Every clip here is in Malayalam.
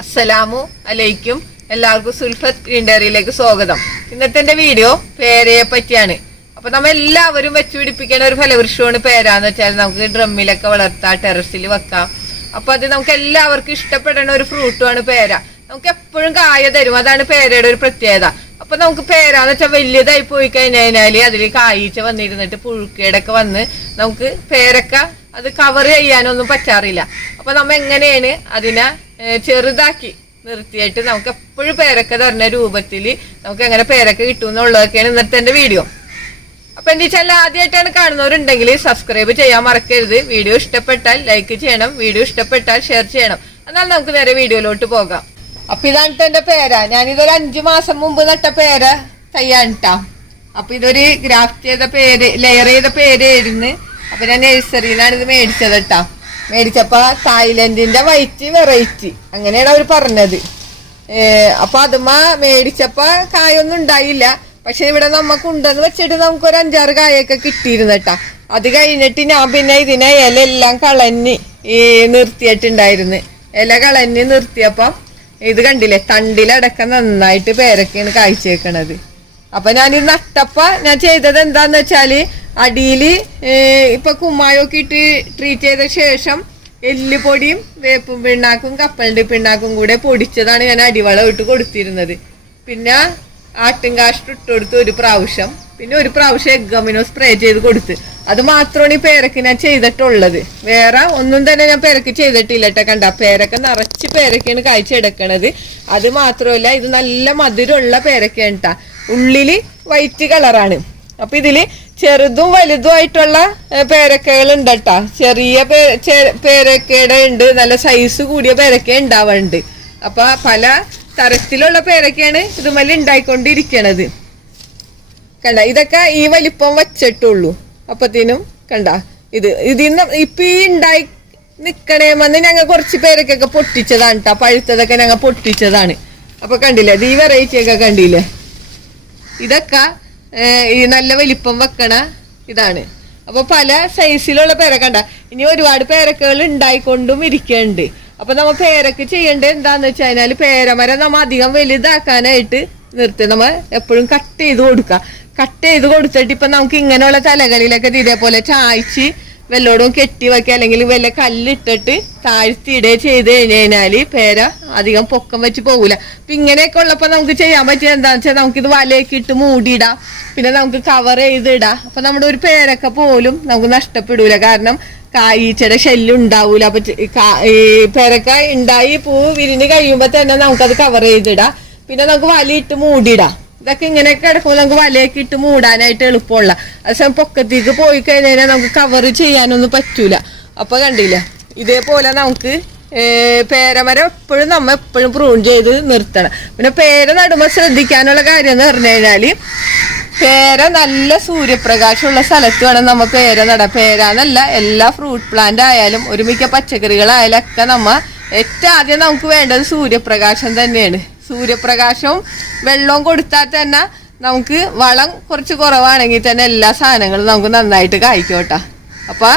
അസ്സലാമു അലൈക്കും. എല്ലാവർക്കും സുൽഫത്ത് ഗ്രീൻ ഡയറിയിലേക്ക് സ്വാഗതം. ഇന്നത്തെ എന്റെ വീഡിയോ പേരയെ പറ്റിയാണ്. അപ്പൊ നമ്മൾ എല്ലാവരും വെച്ച് പിടിപ്പിക്കേണ്ട ഒരു ഫലവൃക്ഷമാണ് പേരാന്ന് വെച്ചാൽ നമുക്ക് ഡ്രമ്മിലൊക്കെ വളർത്താം ടെറസിൽ വെക്കാം. അപ്പൊ അത് നമുക്ക് എല്ലാവർക്കും ഇഷ്ടപ്പെടുന്ന ഒരു ഫ്രൂട്ടുമാണ് പേര. നമുക്ക് എപ്പോഴും കായ തരും അതാണ് പേരയുടെ ഒരു പ്രത്യേകത. അപ്പൊ നമുക്ക് പേരാന്ന് വെച്ചാൽ വലിയതായി പോയി കഴിഞ്ഞാൽ അതിൽ കായീച്ച വന്നിരുന്നിട്ട് പുഴുക്കേടൊക്കെ വന്ന് നമുക്ക് പേരക്ക അത് കവർ ചെയ്യാനൊന്നും പറ്റാറില്ല. അപ്പൊ നമ്മ എങ്ങനെയാണ് അതിനെ ചെറുതാക്കി നിർത്തിയിട്ട് നമുക്ക് എപ്പോഴും പേരക്ക തരുന്ന രൂപത്തിൽ നമുക്ക് എങ്ങനെ പേരക്ക കിട്ടും എന്നുള്ളതൊക്കെയാണ് ഇന്നത്തെ എന്റെ വീഡിയോ. അപ്പൊ എന്താ വെച്ചാൽ ആദ്യമായിട്ടാണ് കാണുന്നവരുണ്ടെങ്കിൽ സബ്സ്ക്രൈബ് ചെയ്യാൻ മറക്കരുത്. വീഡിയോ ഇഷ്ടപ്പെട്ടാൽ ലൈക്ക് ചെയ്യണം. വീഡിയോ ഇഷ്ടപ്പെട്ടാൽ ഷെയർ ചെയ്യണം. എന്നാൽ നമുക്ക് നേരെ വീഡിയോയിലോട്ട് പോകാം. അപ്പൊ ഇതാണ് എന്റെ പേര. ഞാനിതൊരു അഞ്ചു മാസം മുമ്പ് നട്ട പേര. തയ്യാണിട്ടാ അപ്പൊ ഇതൊരു ഗ്രാഫ്റ്റ് ചെയ്ത പേര് ലെയർ ചെയ്ത പേരായിരുന്നു. അപ്പൊ ഞാൻ നഴ്സറിയിലാണ് ഇത് മേടിച്ചത് കേട്ടാ മേടിച്ചപ്പോ തായ്ലൻഡിന്റെ വൈറ്റ് വെറൈറ്റി അങ്ങനെയാണ് അവർ പറഞ്ഞത്. ഏഹ് അപ്പൊ അതുമ്മ മേടിച്ചപ്പോ കായൊന്നും ഉണ്ടായില്ല. പക്ഷെ ഇവിടെ നമുക്ക് ഉണ്ടെന്ന് വെച്ചിട്ട് നമുക്ക് ഒരു അഞ്ചാറ് കായൊക്കെ കിട്ടിയിരുന്നു കേട്ടാ. അത് കഴിഞ്ഞിട്ട് ഞാൻ പിന്നെ ഇതിനെ ഇല എല്ലാം കളഞ്ഞ് ഈ നിർത്തിയിട്ടുണ്ടായിരുന്നു. ഇല കളഞ്ഞ് നിർത്തിയപ്പം ഇത് കണ്ടില്ലേ തണ്ടിലടക്കം നന്നായിട്ട് പേരൊക്കെയാണ് കായ്ച്ചേക്കണത്. അപ്പൊ ഞാൻ നട്ടപ്പ ഞാൻ ചെയ്തത് എന്താന്ന് വെച്ചാൽ അടിയിൽ ഇപ്പൊ കുമ്മായൊക്കെ ഇട്ട് ട്രീറ്റ് ചെയ്ത ശേഷം എല്ലുപൊടിയും വേപ്പും പിണ്ണാക്കും കപ്പലിന്റെ പിണ്ണാക്കും കൂടെ പൊടിച്ചതാണ് ഞാൻ അടിവളം ഇട്ട് കൊടുത്തിരുന്നത്. പിന്നെ ആട്ടും കാഷ്ടം ഇട്ട് കൊടുത്ത് ഒരു പ്രാവശ്യം. പിന്നെ ഒരു പ്രാവശ്യം എഗ്ഗമിനോ സ്പ്രേ ചെയ്ത് കൊടുത്ത്. അത് മാത്രമാണ് ഈ പേരക്ക് ഞാൻ ചെയ്തിട്ടുള്ളത്. വേറെ ഒന്നും തന്നെ ഞാൻ പേരക്ക് ചെയ്തിട്ടില്ല കേട്ടോ കണ്ട? പേരക്ക നിറച്ച് പേരക്കാണ് കായ്ച്ചെടുക്കണത് അത് മാത്രമല്ല ഇത് നല്ല മധുരമുള്ള പേരക്കാണ് കേട്ടാ. ഉള്ളിൽ വൈറ്റ് കളറാണ് അപ്പൊ ഇതിൽ ചെറുതും വലുതും ആയിട്ടുള്ള പേരക്കകൾ ഉണ്ട് കേട്ടാ ചെറിയ പേരക്കയുടെ ഉണ്ട്. നല്ല സൈസ് കൂടിയ പേരക്ക ഉണ്ടാവുന്നുണ്ട് അപ്പൊ പല തരത്തിലുള്ള പേരക്കയാണ് ഇതുമല്ല ഉണ്ടായിക്കൊണ്ടിരിക്കണത്. കണ്ട ഇതൊക്കെ ഈ വലിപ്പം വച്ചിട്ടുള്ളൂ. അപ്പത്തിനും കണ്ട ഇത് ഇതിന്ന് ഇപ്പൊ ഈ ഉണ്ടായി നിക്കണേമെന്ന് ഞങ്ങൾ കുറച്ച് പേരക്കൊക്കെ പൊട്ടിച്ചതാണ് കേട്ടോ പഴുത്തതൊക്കെ ഞങ്ങൾ പൊട്ടിച്ചതാണ്. അപ്പൊ കണ്ടില്ലേ ഈ വെറൈറ്റി ഒക്കെ കണ്ടില്ലേ? ഇതൊക്കെ ഈ നല്ല വലിപ്പം വെക്കണ ഇതാണ്. അപ്പൊ പല സൈസിലുള്ള പേരക്കണ്ട ഇനി ഒരുപാട് പേരക്കകൾ ഉണ്ടായിക്കൊണ്ടും ഇരിക്കുന്നുണ്ട് അപ്പൊ നമ്മ പേരക്ക് ചെയ്യേണ്ടത് എന്താന്ന് വെച്ച് കഴിഞ്ഞാൽ പേരമരം നമ്മ അധികം വലുതാക്കാനായിട്ട് നിർത്തി. നമ്മ എപ്പോഴും കട്ട് ചെയ്ത് കൊടുക്കുക കട്ട് ചെയ്ത് കൊടുത്തിട്ട് ഇപ്പൊ നമുക്ക് ഇങ്ങനെയുള്ള തലകളിലൊക്കെ ഇത് ഇതേപോലെ ചായച്ച് വെല്ലോടും കെട്ടി വെക്കുക അല്ലെങ്കിൽ വല്ല കല്ലിട്ടിട്ട് താഴ്ത്തിയിടേ ചെയ്ത് കഴിഞ്ഞാൽ പേര അധികം പൊക്കം വെച്ച് പോകൂല. അപ്പൊ ഇങ്ങനെയൊക്കെ ഉള്ളപ്പോ നമുക്ക് ചെയ്യാൻ പറ്റിയ എന്താണെന്ന് വെച്ചാൽ നമുക്കിത് വലയൊക്കെ ഇട്ട് മൂടിയിടാം. പിന്നെ നമുക്ക് കവർ ചെയ്തിടാം. അപ്പൊ നമ്മുടെ ഒരു പേരൊക്കെ പോലും നമുക്ക് നഷ്ടപ്പെടൂല. കാരണം കായീച്ചയുടെ ശല്യം ഉണ്ടാവൂല. അപ്പൊ ഈ പേരക്ക ഉണ്ടായി പൂ വിരിഞ്ഞ് കഴിയുമ്പോൾ തന്നെ നമുക്കത് കവർ ചെയ്തിടാം. പിന്നെ നമുക്ക് വലയിട്ട് മൂടിയിടാം. ഇതൊക്കെ ഇങ്ങനെയൊക്കെ കിടക്കുമ്പോൾ നമുക്ക് വലയൊക്കെ ഇട്ട് മൂടാനായിട്ട് എളുപ്പമുള്ള. അതേസമയം പൊക്കത്തേക്ക് പോയി കഴിഞ്ഞാൽ നമുക്ക് കവർ ചെയ്യാനൊന്നും പറ്റൂല. അപ്പൊ കണ്ടില്ല? ഇതേപോലെ നമുക്ക് പേരമരം എപ്പോഴും നമ്മൾ എപ്പോഴും പ്രൂൺ ചെയ്ത് നിർത്തണം. പിന്നെ പേര നടുമ്പോൾ ശ്രദ്ധിക്കാനുള്ള കാര്യം എന്ന് പറഞ്ഞു കഴിഞ്ഞാൽ പേര നല്ല സൂര്യപ്രകാശമുള്ള സ്ഥലത്ത് വേണം നമ്മ പേര നടാൻ. പേരാന്നല്ല എല്ലാ ഫ്രൂട്ട് പ്ലാന്റ് ആയാലും ഒരുമിക്ക പച്ചക്കറികളായാലും ഒക്കെ നമ്മ ഏറ്റവും ആദ്യം നമുക്ക് വേണ്ടത് സൂര്യപ്രകാശം തന്നെയാണ്. സൂര്യപ്രകാശവും വെള്ളവും കൊടുത്താൽ തന്നെ നമുക്ക് വളം കുറച്ച് കുറവാണെങ്കിൽ തന്നെ എല്ലാ സാധനങ്ങളും നമുക്ക് നന്നായിട്ട് കായ്ക്കോട്ടാ അപ്പൊ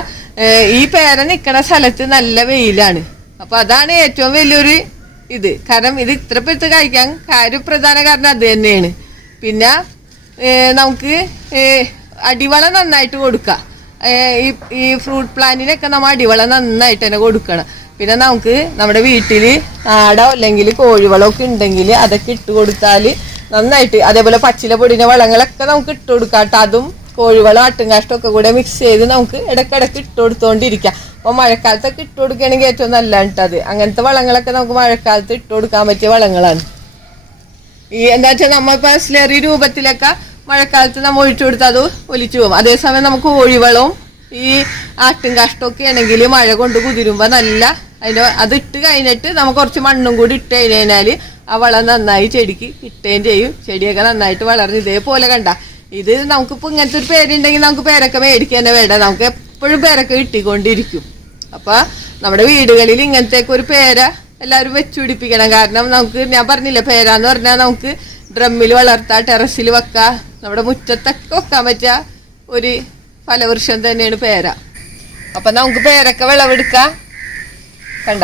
ഈ പേര നിൽക്കുന്ന സ്ഥലത്ത് നല്ല വെയിലാണ്. അപ്പൊ അതാണ് ഏറ്റവും വലിയൊരു ഇത്. കാരണം ഇത് ഇത്ര പെടുത്ത് കഴിക്കാൻ കാര്യപ്രധാന കാരണം അത് തന്നെയാണ്. പിന്നെ നമുക്ക് അടിവള നന്നായിട്ട് കൊടുക്കാം. ഈ ഈ ഫ്രൂട്ട് പ്ലാന്റിനൊക്കെ നമ്മൾ അടിവളം നന്നായിട്ട് തന്നെ കൊടുക്കണം. പിന്നെ നമുക്ക് നമ്മുടെ വീട്ടിൽ ആടോ അല്ലെങ്കിൽ കോഴിവളമൊക്കെ ഉണ്ടെങ്കിൽ അതൊക്കെ ഇട്ട് കൊടുത്താൽ നന്നായിട്ട് അതേപോലെ പച്ചില പൊടിഞ്ഞ വളങ്ങളൊക്കെ നമുക്ക് ഇട്ട് കൊടുക്കാം. അതും കോഴിവളം ആട്ടും കാഷ്ടമൊക്കെ കൂടെ മിക്സ് ചെയ്ത് നമുക്ക് ഇടയ്ക്കിടയ്ക്ക് ഇട്ട് കൊടുത്തോണ്ടിരിക്കാം. അപ്പോൾ മഴക്കാലത്തൊക്കെ ഇട്ട് കൊടുക്കുകയാണെങ്കിൽ ഏറ്റവും നല്ലതാണ് ട്ടോ അത്. അങ്ങനത്തെ വളങ്ങളൊക്കെ നമുക്ക് മഴക്കാലത്ത് ഇട്ട് കൊടുക്കാൻ പറ്റിയ വളങ്ങളാണ്. ഈ എന്താ വെച്ചാൽ നമ്മളിപ്പോൾ സ്ലറി രൂപത്തിലൊക്കെ മഴക്കാലത്ത് നമ്മൾ ഒഴിച്ചു കൊടുത്താൽ അത് ഒലിച്ചു പോകും. അതേസമയം നമുക്ക് കോഴിവളവും ഈ ആട്ടും കാഷ്ടമൊക്കെ ആണെങ്കിൽ മഴ കൊണ്ട് കുതിരുമ്പോൾ നല്ല അതിന് അത് ഇട്ട് കഴിഞ്ഞിട്ട് നമുക്ക് കുറച്ച് മണ്ണും കൂടി ഇട്ട് കഴിഞ്ഞ് കഴിഞ്ഞാൽ ആ വളം നന്നായി ചെടിക്ക് ഇട്ടുകയും ചെയ്യും. ചെടിയൊക്കെ നന്നായിട്ട് വളർന്ന് ഇതേപോലെ കണ്ട. ഇത് നമുക്കിപ്പോൾ ഇങ്ങനത്തെ ഒരു പേരുണ്ടെങ്കിൽ നമുക്ക് പേരൊക്കെ മേടിക്കുക തന്നെ വേണ്ട. നമുക്ക് എപ്പോഴും പേരൊക്കെ കിട്ടിക്കൊണ്ടിരിക്കും. അപ്പൊ നമ്മുടെ വീടുകളിൽ ഇങ്ങനത്തെ ഒരു പേര എല്ലാവരും വെച്ചുപിടിപ്പിക്കണം കാരണം നമുക്ക് ഞാൻ പറഞ്ഞില്ല പേരാന്ന് പറഞ്ഞാൽ നമുക്ക് ഡ്രമ്മിൽ വളർത്താം ടെറസിൽ വെക്കാം നമ്മുടെ മുറ്റത്തൊക്കെ വെക്കാൻ പറ്റിയ ഒരു ഫലവൃക്ഷം തന്നെയാണ് പേര. അപ്പൊ നമുക്ക് പേരൊക്കെ വിളവെടുക്കാം. കണ്ട?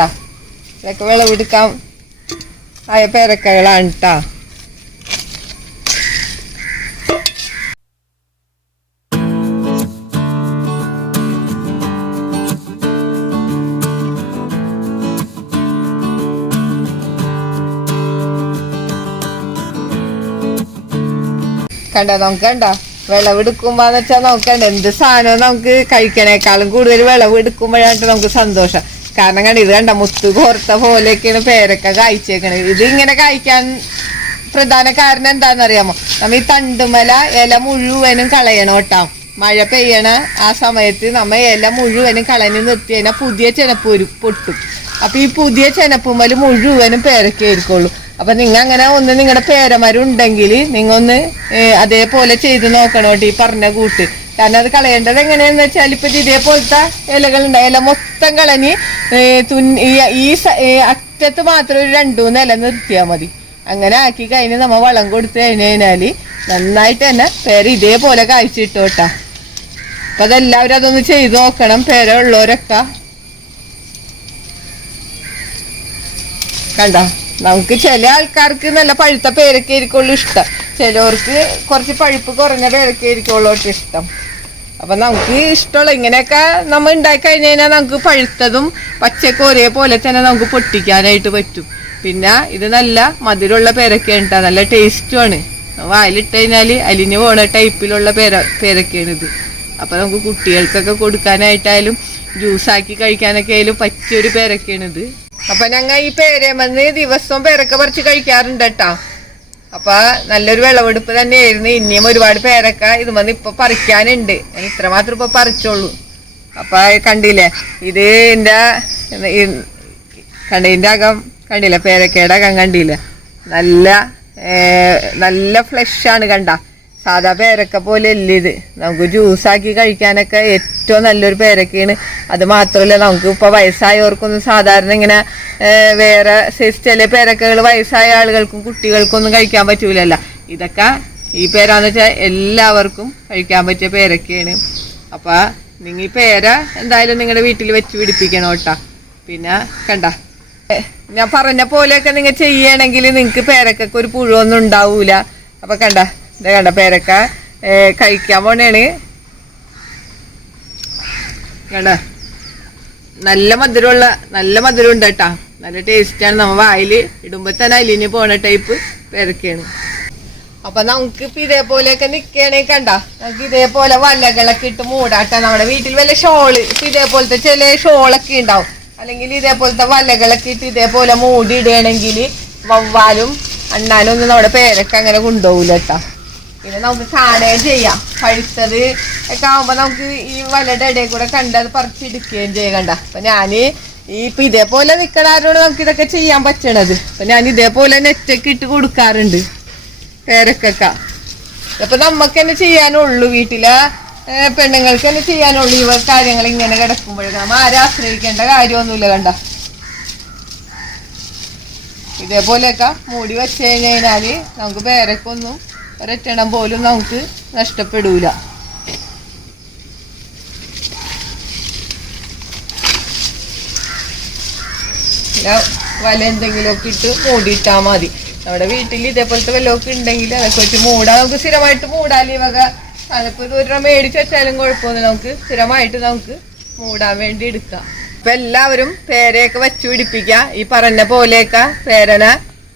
ഇതൊക്കെ വിളവെടുക്കാം. ആയ പേരക്കകളാണ് കേട്ടാ കണ്ട? നമുക്ക് കണ്ട? വിളവെടുക്കുമ്പോന്ന് വെച്ചാൽ നോക്കണ്ട. എന്ത് സാധനവും നമുക്ക് കഴിക്കണേക്കാളും കൂടുതൽ വിളവെടുക്കുമ്പോഴാണ് നമുക്ക് സന്തോഷം. കാരണം കണ്ട ഇത് കണ്ട മുത്ത് കോർത്ത പോലെയൊക്കെയാണ് പേരൊക്കെ കായ്ച്ചേക്കണത്. ഇത് ഇങ്ങനെ കായ്ക്കാൻ പ്രധാന കാരണം എന്താണെന്നറിയാമോ നമ്മ ഈ തണ്ടുമല ഇല മുഴുവനും കളയണം കേട്ടോ. മഴ പെയ്യണ ആ സമയത്ത് നമ്മ ഇല മുഴുവനും കളഞ്ഞ് നിർത്തി കഴിഞ്ഞാൽ പുതിയ ചെനപ്പ് പൊട്ടും. അപ്പൊ ഈ പുതിയ ചെനപ്പുമല മുഴുവനും പേരക്കായിരിക്കുള്ളൂ അപ്പൊ നിങ്ങൾ അങ്ങനെ ഒന്ന് നിങ്ങളുടെ പേരമാരുണ്ടെങ്കിൽ നിങ്ങൾ നിങ്ങ ഒന്ന് അതേപോലെ ചെയ്ത് നോക്കണം കേട്ടോ ഈ പറഞ്ഞ കൂട്ട്? കാരണം അത് കളയേണ്ടത് എങ്ങനെയാന്ന് വെച്ചാൽ ഇപ്പൊ ഇതേപോലത്തെ ഇലകൾ ഇലകളുണ്ട്. ഇല മൊത്തം കളഞ്ഞ് തുന്നി ഈ- അറ്റത്ത് മാത്രം ഒരു രണ്ടു മൂന്ന് ഇല നിർത്തിയാൽ മതി. അങ്ങനെ ആക്കി കഴിഞ്ഞ് നമ്മ വളം കൊടുത്തു കഴിഞ്ഞ് കഴിഞ്ഞാൽ നന്നായിട്ട് തന്നെ പേര് ഇതേപോലെ കായ്ച്ചിട്ടു കേട്ടാ അപ്പൊ അതെല്ലാവരും അതൊന്ന് ചെയ്ത് നോക്കണം. പേര ഉള്ളവരൊക്കെ. കണ്ട? നമുക്ക് ചില ആൾക്കാർക്ക് നല്ല പഴുത്ത പേരൊക്കെ ആയിരിക്കുള്ളൂ ഇഷ്ടം. ചിലവർക്ക് കുറച്ച് പഴുപ്പ് കുറഞ്ഞ പേരൊക്കെ ആയിരിക്കുള്ളൂ ഇഷ്ടം. അപ്പൊ നമുക്ക് ഇഷ്ടമുള്ള ഇങ്ങനെയൊക്കെ നമ്മൾ ഉണ്ടാക്കി കഴിഞ്ഞ് കഴിഞ്ഞാൽ നമുക്ക് പഴുത്തതും പച്ചക്കും ഒരേപോലെ തന്നെ നമുക്ക് പൊട്ടിക്കാനായിട്ട് പറ്റും. പിന്നെ ഇത് നല്ല മധുരമുള്ള പേരൊക്കെയാണ് കേട്ടോ നല്ല ടേസ്റ്റുമാണ് വായിലിട്ട് കഴിഞ്ഞാൽ അലിഞ്ഞു പോണ ടൈപ്പിലുള്ള പേര പേരൊക്കെയാണ് ഇത്. അപ്പൊ നമുക്ക് കുട്ടികൾക്കൊക്കെ കൊടുക്കാനായിട്ടായാലും ജ്യൂസാക്കി കഴിക്കാനൊക്കെ ആയാലും പറ്റിയൊരു ഇത്. അപ്പൊ ഞങ്ങ ഈ പേരേമെന്ന് ദിവസവും പേരൊക്കെ പറിച്ച് കഴിക്കാറുണ്ട് കേട്ടാ. അപ്പൊ നല്ലൊരു വിളവെടുപ്പ് തന്നെയായിരുന്നു. ഇനിയും ഒരുപാട് പേരൊക്കെ ഇത് വന്ന് ഇപ്പൊ പറിക്കാനുണ്ട്. ഇത്രമാത്രം ഇപ്പൊ പറിച്ചോളൂ. അപ്പൊ കണ്ടില്ലേ? ഇത് എന്റെ കണ്ടതിന്റെ അകം കണ്ടില്ല? പേരക്കയുടെ അകം കണ്ടില്ല? നല്ല നല്ല ഫ്ലഷ് ആണ് കണ്ട. സാധാ പേരക്ക പോലെ അല്ല ഇത്? നമുക്ക് ജ്യൂസാക്കി കഴിക്കാനൊക്കെ ഏറ്റവും നല്ലൊരു പേരക്കയാണ്. അത് മാത്രമല്ല നമുക്ക് ഇപ്പൊ വയസ്സായവർക്കൊന്നും സാധാരണ ഇങ്ങനെ വേറെ സൈസ് ചില പേരക്കകൾ വയസ്സായ ആളുകൾക്കും കുട്ടികൾക്കൊന്നും കഴിക്കാൻ പറ്റൂലല്ല. ഇതൊക്കെ ഈ പേരാന്ന് വെച്ചാൽ എല്ലാവർക്കും കഴിക്കാൻ പറ്റിയ പേരക്കയാണ്. അപ്പൊ നിങ്ങൾ ഈ പേര എന്തായാലും നിങ്ങളുടെ വീട്ടിൽ വെച്ച് പിടിപ്പിക്കണം കേട്ടാ. പിന്നെ കണ്ട. ഞാൻ പറഞ്ഞ പോലെയൊക്കെ നിങ്ങൾ ചെയ്യണമെങ്കിൽ നിങ്ങൾക്ക് പേരക്കൊക്കെ ഒരു പുഴുവൊന്നും ഉണ്ടാവൂല. അപ്പൊ കണ്ട. ഇത് കണ്ട പേരക്ക. കഴിക്കാൻ പോണേണ്. കണ്ട? നല്ല മധുരമുള്ള നല്ല മധുരം ഉണ്ട് കേട്ടാ. നല്ല ടേസ്റ്റാണ് നമ്മ വായിൽ ഇടുമ്പോ തന്നെ അലിന് പോണ ടൈപ്പ് പേരക്കയാണ്. അപ്പൊ നമുക്ക് ഇപ്പൊ ഇതേപോലെയൊക്കെ നിക്കണേ കണ്ട? നമുക്ക് ഇതേപോലെ വലകളൊക്കെ ഇട്ട് മൂടാട്ട നമ്മുടെ വീട്ടിൽ വല്ല ഷോൾ ഇപ്പൊ ഇതേപോലത്തെ ചില ഷോളൊക്കെ ഉണ്ടാവും അല്ലെങ്കിൽ ഇതേപോലത്തെ വലകളൊക്കെ ഇട്ട് ഇതേപോലെ മൂടി ഇടുകയാണെങ്കിൽ വവ്വാലും അണ്ണാനും ഒന്നും നമ്മുടെ പേരൊക്കെ അങ്ങനെ കൊണ്ടുപോകൂല കേട്ടാ. പിന്നെ നമുക്ക് കാണുകയും ചെയ്യാം. പഴുത്തത് ഒക്കെ ആവുമ്പോ നമുക്ക് ഈ വലയുടെ ഇടയിൽ കൂടെ കണ്ടത് പറിച്ചെടുക്കുകയും ചെയ്യണ്ട അപ്പൊ ഞാൻ ഈ ഇപ്പൊ ഇതേപോലെ നിക്കണാരോട് നമുക്ക് ഇതൊക്കെ ചെയ്യാൻ പറ്റണത്. അപ്പൊ ഞാൻ ഇതേപോലെ നെറ്റൊക്കെ ഇട്ട് കൊടുക്കാറുണ്ട്. പേരക്കൊക്ക. അപ്പൊ നമ്മക്ക് തന്നെ ചെയ്യാനുള്ളൂ വീട്ടിലെ പെണ്ണുങ്ങൾക്ക് തന്നെ ചെയ്യാനുള്ളൂ ഇവ കാര്യങ്ങൾ ഇങ്ങനെ കിടക്കുമ്പോഴേ നമ്മ ആരെ ആശ്രയിക്കേണ്ട കാര്യമൊന്നുമില്ല കണ്ട. ഇതേപോലെയൊക്കെ മൂടി വെച്ച് കഴിഞ്ഞ് കഴിഞ്ഞാൽ നമുക്ക് പേരക്കൊന്നും ഒരറ്റണം പോലും നമുക്ക് നഷ്ടപ്പെടൂല. വല എന്തെങ്കിലുമൊക്കെ ഇട്ട് മൂടിയിട്ടാ മതി. നമ്മുടെ വീട്ടിൽ ഇതേപോലത്തെ വല്ലതൊക്കെ ഉണ്ടെങ്കിൽ അതൊക്കെ വെച്ച് മൂടാം. നമുക്ക് സ്ഥിരമായിട്ട് മൂടാലേ വക? അതിപ്പോ ഇത് ഒരു മേടിച്ച് വെച്ചാലും കുഴപ്പമൊന്നുമില്ല. നമുക്ക് സ്ഥിരമായിട്ട് നമുക്ക് മൂടാൻ വേണ്ടി എടുക്കാം. ഇപ്പൊ എല്ലാവരും പേരയൊക്കെ വെച്ച് പിടിപ്പിക്കുക ഈ പറഞ്ഞ പോലെയൊക്കെ പേരന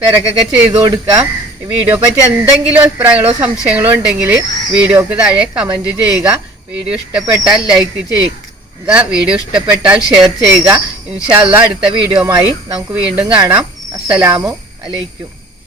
പേരക്കൊക്കെ ചെയ്തു കൊടുക്കാം. ഈ വീഡിയോ പറ്റി എന്തെങ്കിലും അഭിപ്രായങ്ങളോ സംശയങ്ങളോ ഉണ്ടെങ്കിൽ വീഡിയോക്ക് താഴെ കമന്റ് ചെയ്യുക. വീഡിയോ ഇഷ്ടപ്പെട്ടാൽ ലൈക്ക് ചെയ്യുക. വീഡിയോ ഇഷ്ടപ്പെട്ടാൽ ഷെയർ ചെയ്യുക. ഇൻഷാല്ല അടുത്ത വീഡിയോമായി നമുക്ക് വീണ്ടും കാണാം. അസ്സലാമു അലൈക്കും.